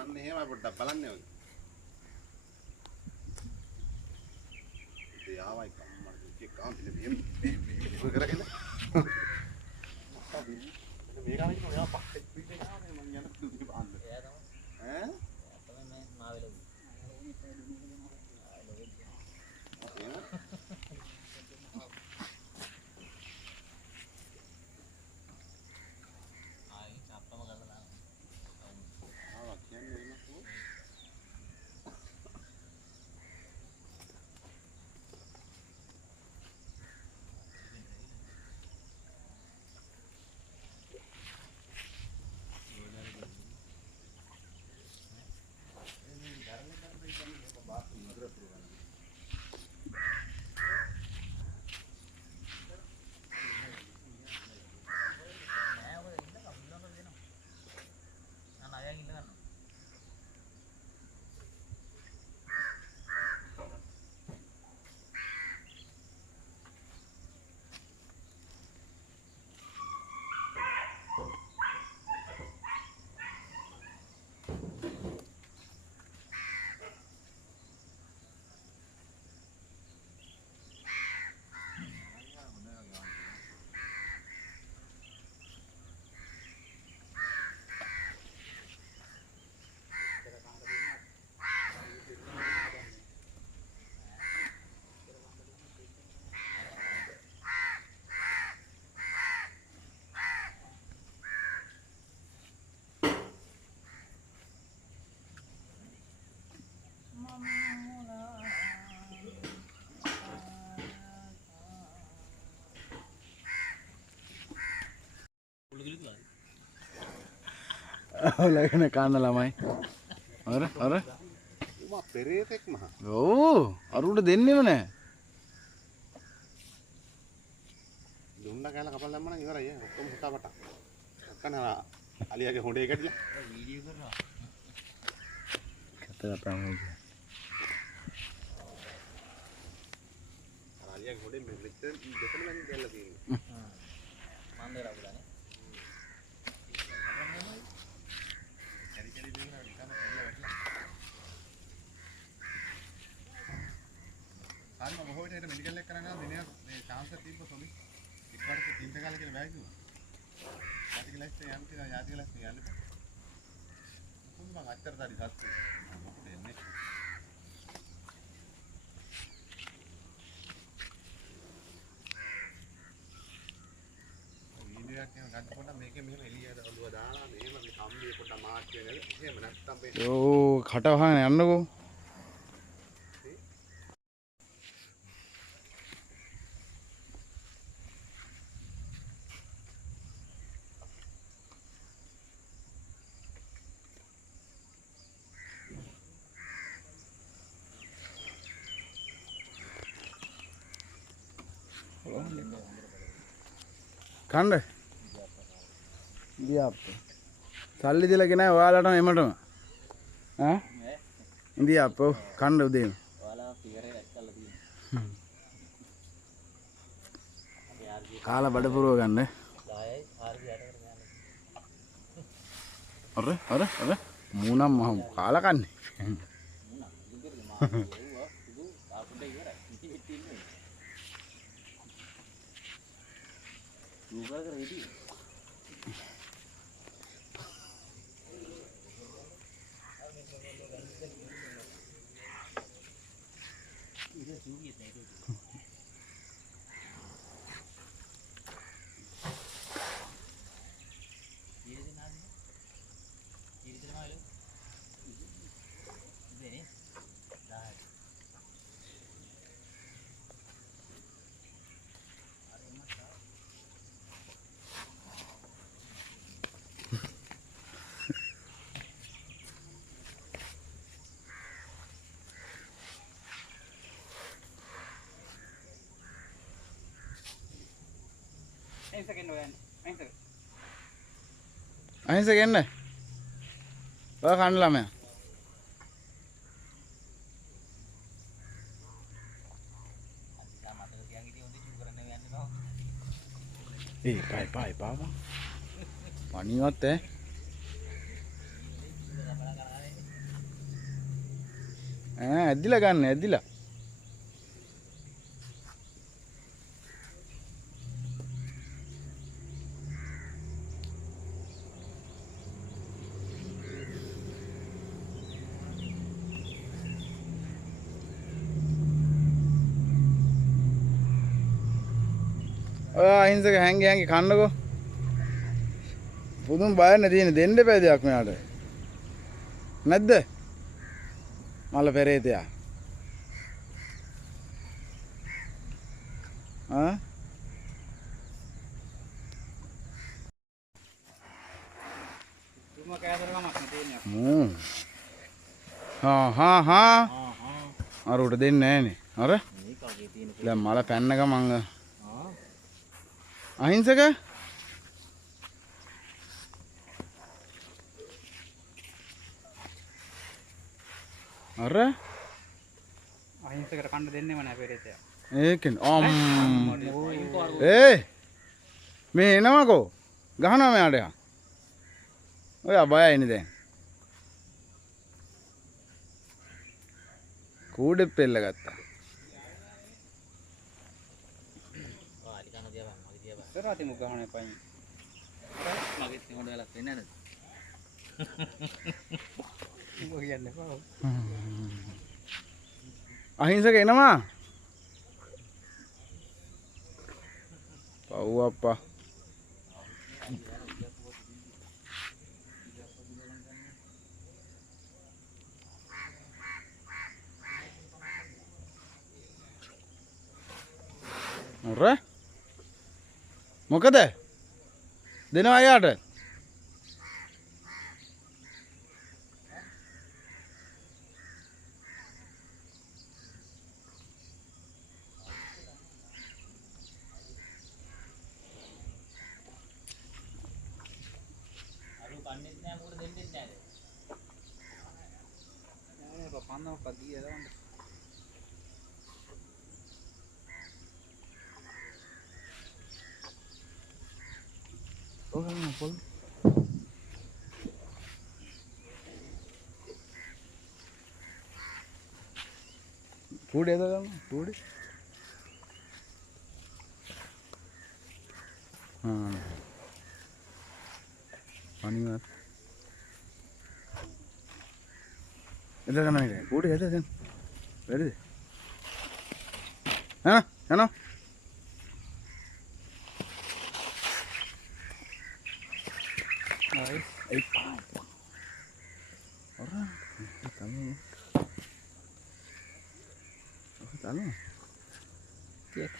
අන්න එහෙමයි පොඩ්ඩක් බලන්න ඕනේ. ඒ ආවයි කම්මා එකේ කාන්තිනේ මෙහෙම කරගෙන. මේ ගානේ ඉන්න ඔයා පස්සෙත් පිටේ ගානේ මං යන දුන්නේ බාන්න. එයා තමයි. ඈ? එයා තමයි මේ මාවෙලු. ලගෙන කන්න ළමයි. අර උමා පෙරේතෙක් මහ. ඕ අරුට දෙන්නෙම නෑ. දුන්න කැල කපලා දැම්මම නම් ඉවරයි. ඔක්කොම හිතාපට. අක්කන අලියාගේ හොඬේ කැඩිලා. වීඩියෝ කරනවා. කතා ප්‍රාමෝග. අලියාගේ හොඬේ මෙතන දෙතන මම දැල්ලා තියෙනවා. මන්දේ රාගුලානේ. අන්න මොහොතේ හිට මෙඩිකල් එක කරගෙන දිනේ මේ chance එක තිබ්බ සොලි ඉක්වලට තින්ද කාලේ කියලා බෑ කිව්වා. යාති ක්ලාස් එක යන්න කියලා යාති ක්ලාස් එක යන්න. කොහොමද මං අච්චර දාඩි සත්තු මොකද එන්නේ. වීඩියෝ එකක් ගන්න පොඩ්ඩක් මේකේ මෙහෙම එළියට ඔළුව දාලා මෙහෙම මේ කම්බියේ පොඩ්ඩක් මාක් වෙනද එහෙම නැත්තම් මේ ඕ කට වහගෙන යන්නකෝ. කණ්ඩ ඉන්දියාප්ප සල්ලි දීලා ගෙනයි ඔයාලටම එමටම ඈ ඉන්දියාප්ප කණ්ඩ උදේම ඔයාලා පියරේ ඇක්කලා තියෙනවා කාලා බඩ පුරව ගන්න 10යි 4ට යන්න අර මූණම් මහම් කාලා කන්නේ Google ready. අහිංසක එන්න. ඔය කන්න ළමයා. ඒ පයි පාවා. පණිවත් ඈ. ඇද්දිලා ගන්න ඇද්දිලා. ඔය අහිංසක හැංගි කන්නකෝ. පුදුම බය නැතිනේ දෙන්න එපා දෙයක් මෙයාට. නැද්ද? මල පෙරේතයා. ආ? තුම කෑදරකමක් නැතේනේ. හා. අර උට දෙන්නේ නැහනේ. අර මේක වගේ තියෙන දැන් මල පැන්න ගමන් අහිංසක අර අහිංසකට කන්න දෙන්නෙම නැහැ පෙරේතයා. ඒකෙන් මේ එනවකෝ ගහනවා මෙයාට යා. ඔයා බයයිනේ දැන්. කූඩෙත් පෙල්ල ගත්තා. වාලි කන දියා බං මගේ දියා බං. පෙරාති මුග ගහන්නේ පයින්. මගේ තියොඩ වෙලක් වෙන්නේ නැද්ද? මොකද කියන්නේ පාව. අහිංසක එනවා. පව් අප්පා. අර මොකද දෙනවා යාට අලු කන්නේත් නැහැ මොකද දෙන්නෙත් නැහැ. නෑ බපන්නව කදිය දාන්න. පොල් කූඩේ දාගන්න කූඩේ අනිවාර්ය එදගන්න නේද කූඩේ එදගන්න බැරිද යනවා Nice. Orang kamu tahu? Yes.